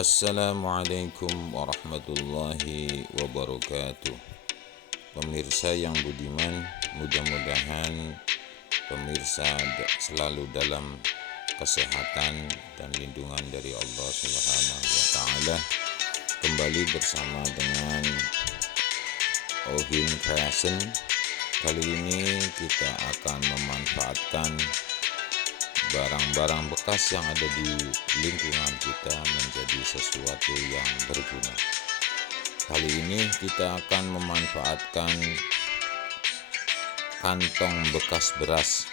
Assalamualaikum warahmatullahi wabarakatuh. Pemirsa yang budiman, mudah-mudahan pemirsa selalu dalam kesehatan dan lindungan dari Allah Subhanahu wa Ta'ala. Kembali bersama dengan Ohin Creation. Kali ini kita akan memanfaatkan barang-barang bekas yang ada di lingkungan kita menjadi sesuatu yang berguna. Kali ini kita akan memanfaatkan kantong bekas beras.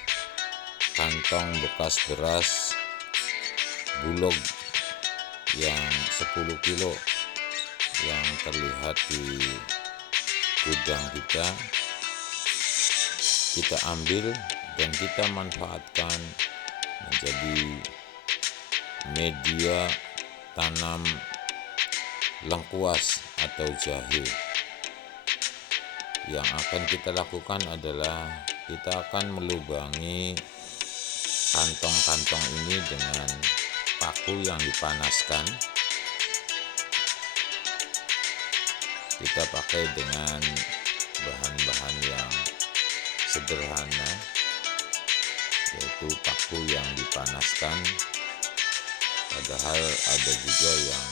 Kantong bekas beras bulog yang 10 kilo yang terlihat di gudang kita ambil dan kita manfaatkan menjadi media tanam lengkuas atau jahe. Yang akan kita lakukan adalah kita akan melubangi kantong-kantong ini dengan paku yang dipanaskan. Kita pakai dengan bahan-bahan yang sederhana, yaitu paku yang dipanaskan. Padahal ada juga yang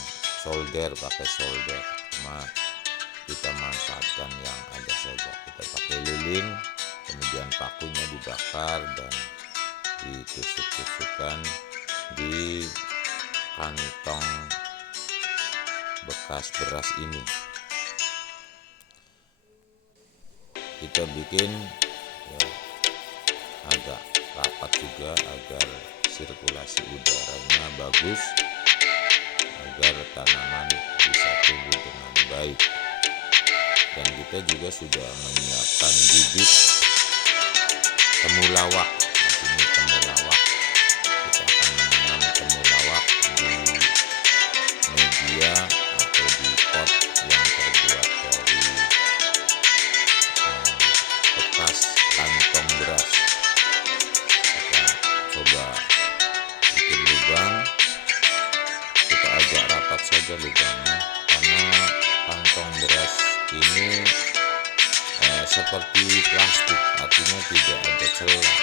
pakai solder, cuma kita manfaatkan yang ada saja. Kita pakai lilin, kemudian pakunya dibakar dan ditusuk-tusukkan di kantong bekas beras ini. Kita bikin agak rapat juga agar sirkulasi udaranya bagus, agar tanaman bisa tumbuh dengan baik. Dan kita juga sudah menyiapkan bibit temulawak. Di sini temulawak, kita akan menanam temulawak di media atau di pot yang terbuat dari bekas kantong beras. Coba bikin lubang, kita agak rapat saja lubangnya, karena kantong beras ini seperti plastik, artinya tidak ada celah.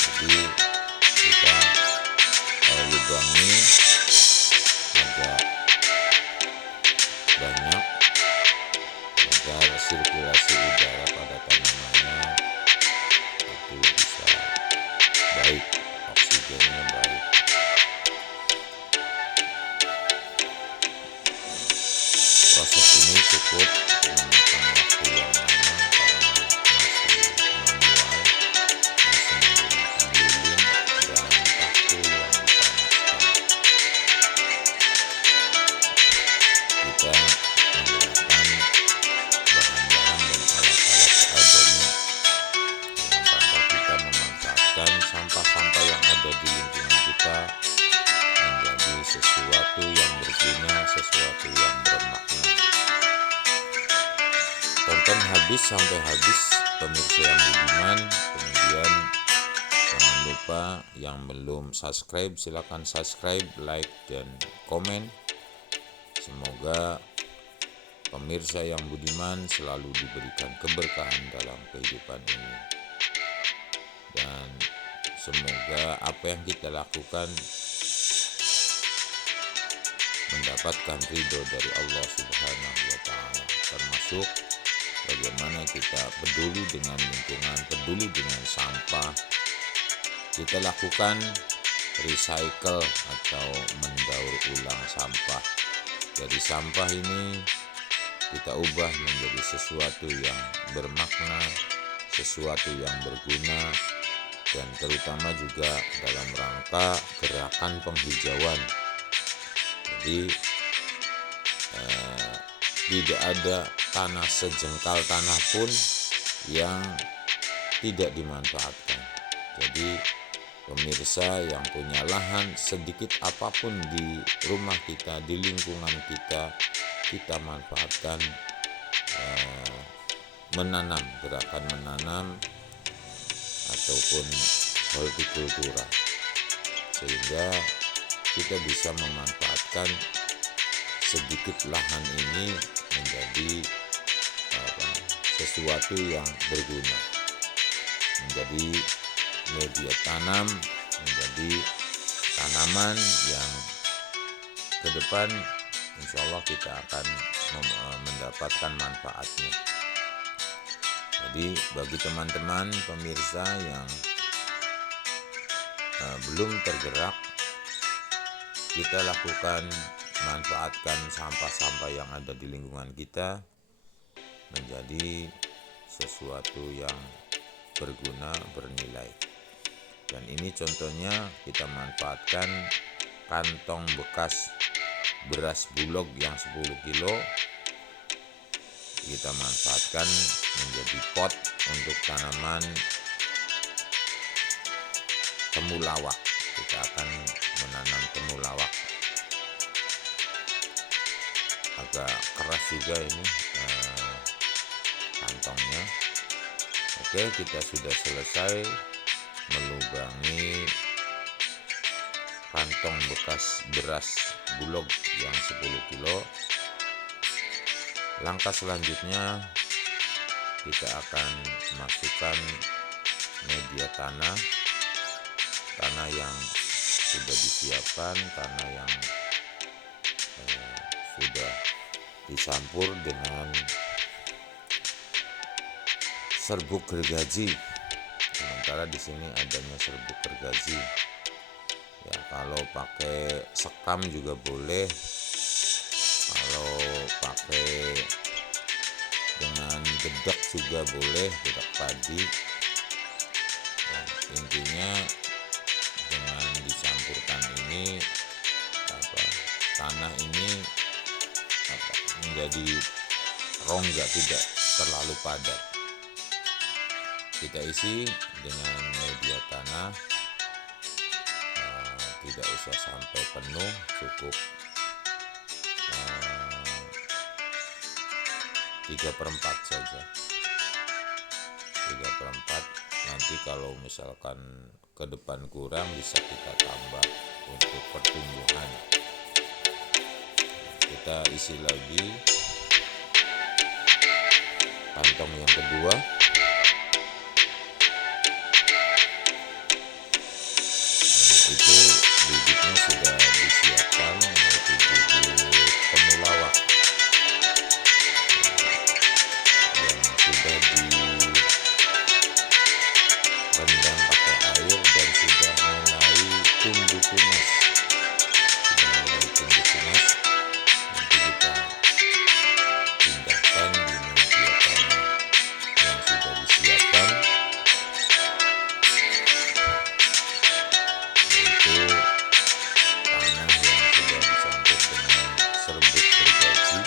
Jadi kita lubangi agak banyak agar sirkulasi udara pada tanamannya itu bisa baik, oksigennya baik. Proses ini cukup memakan waktu yang lama karena masih manual, masih menggunakan lilin dan paku yang dipanaskan. Kita menggunakan bahan-bahan dan alat-alat seadanya dalam rangka kita memanfaatkan sampah-sampah yang ada di lingkungan kita menjadi sesuatu yang berguna, sesuatu yang bermakna. Tonton sampai habis pemirsa yang budiman. Kemudian jangan lupa yang belum subscribe, silakan subscribe, like, dan komen. Semoga pemirsa yang budiman selalu diberikan keberkahan dalam kehidupan ini, dan semoga apa yang kita lakukan mendapatkan ridho dari Allah Subhanahu wa Ta'ala, termasuk bagaimana kita peduli dengan lingkungan, peduli dengan sampah. Kita lakukan recycle atau mendaur ulang sampah. Dari sampah ini kita ubah menjadi sesuatu yang bermakna, sesuatu yang berguna, dan terutama juga dalam rangka gerakan penghijauan. Jadi tidak ada tanah sejengkal tanah pun yang tidak dimanfaatkan. Jadi pemirsa yang punya lahan sedikit apapun di rumah kita, di lingkungan kita manfaatkan menanam, gerakan menanam ataupun hortikultura, sehingga kita bisa memanfaatkan sedikit lahan ini menjadi sesuatu yang berguna, menjadi media tanam, menjadi tanaman yang ke depan insya Allah kita akan mendapatkan manfaatnya. Jadi bagi teman-teman pemirsa yang belum tergerak, kita lakukan manfaatkan sampah-sampah yang ada di lingkungan kita menjadi sesuatu yang berguna, bernilai. Dan ini contohnya kita manfaatkan kantong bekas beras bulog yang 10 kilo, kita manfaatkan menjadi pot untuk tanaman temulawak. Kita akan menanam temulawak, agak keras juga ini kantongnya. Oke, kita sudah selesai melubangi kantong bekas beras bulog yang 10 kilo. Langkah selanjutnya kita akan masukkan media tanah yang sudah disiapkan, tanah yang sudah dicampur dengan serbuk gergaji. Sementara di sini adanya serbuk gergaji. Ya, kalau pakai sekam juga boleh. Kalau pakai dengan gedak juga boleh, gedak padi. Ya, intinya dengan dicampurkan ini tanah ini menjadi rongga, tidak terlalu padat. Kita isi dengan media tanah, tidak usah sampai penuh, cukup 3/4 saja. 3/4. Nanti kalau misalkan ke depan kurang bisa kita tambah untuk pertumbuhan. Kita isi lagi kantong yang kedua. Itu bibitnya sudah disiapkan, yaitu bibit temulawak yang sudah direndam pakai air dan sudah mulai tumbuh tunas. Nanti kita pindahkan di media tanah yang sudah disiapkan, yaitu tanah yang sudah dicampur dengan serbuk gergaji.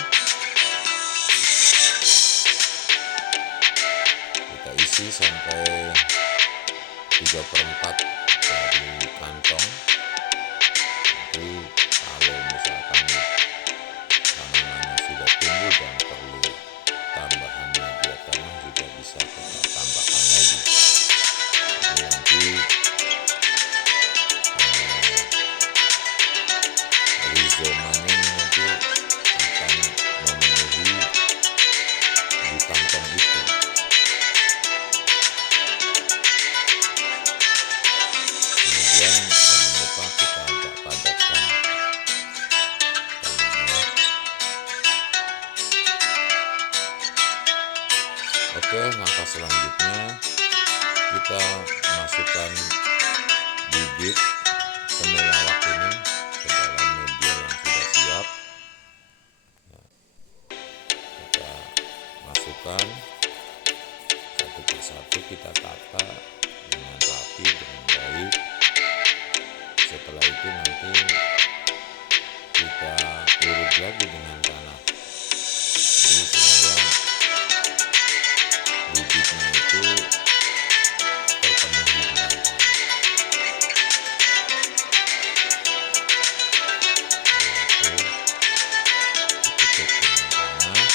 Kita isi sampai 3/4 dari kantong. Nanti kalau misalkan tanamannya sudah tumbuh dan perlu tambahan media tanah juga bisa kita tambahkan lagi. Jadi nanti rizomanya nanti akan memenuhi di kantong itu. Kemudian jangan lupa kita agak padatkan tanahnya. Oke, langkah selanjutnya kita masukkan bibit temulawak ini ke dalam media yang sudah siap. Kita masukkan satu persatu, kita tata dengan rapi, dengan baik. Setelah itu nanti kita urut lagi dengan tanah, jadi sehingga bibitnya itu terpenuhi dengan tanah. Itu ditutup dengan tanah.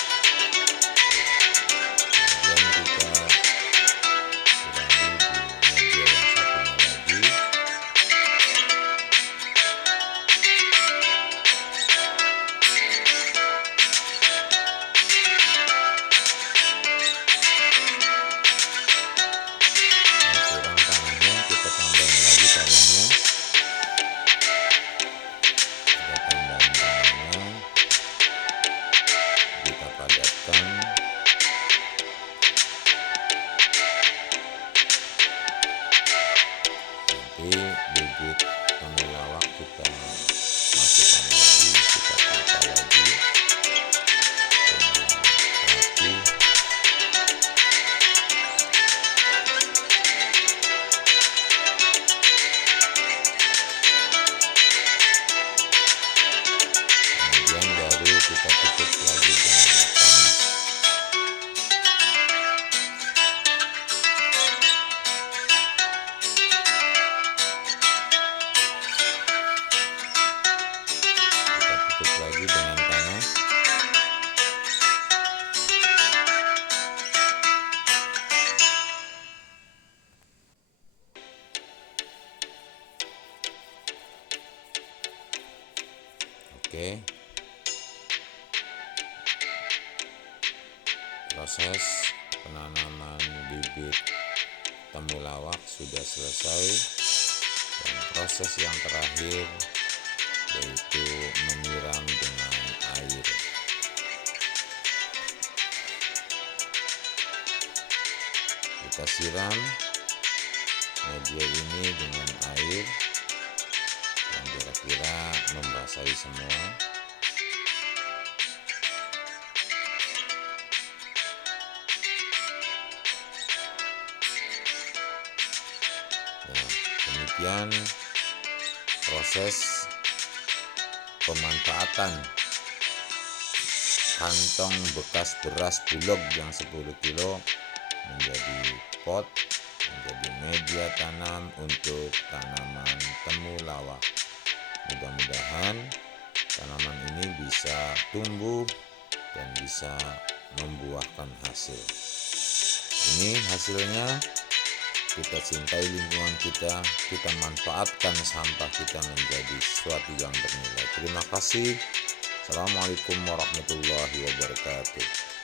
Kemudian kita ulangi di media yang satunya lagi. kita tutup lagi dengan tanah. Kita tutup lagi dengan tanah. Oke, proses penanaman bibit temulawak sudah selesai, dan proses yang terakhir yaitu menyiram dengan air. Kita siram media ini dengan air yang kira-kira membasahi semua. Nah, demikian proses pemanfaatan kantong bekas beras bulog yang 10 kilo menjadi pot, menjadi media tanam untuk tanaman temulawak. Mudah-mudahan tanaman ini bisa tumbuh dan bisa membuahkan hasil. Ini hasilnya. Kita cintai lingkungan kita manfaatkan sampah kita menjadi sesuatu yang bernilai. Terima kasih. Assalamualaikum warahmatullahi wabarakatuh.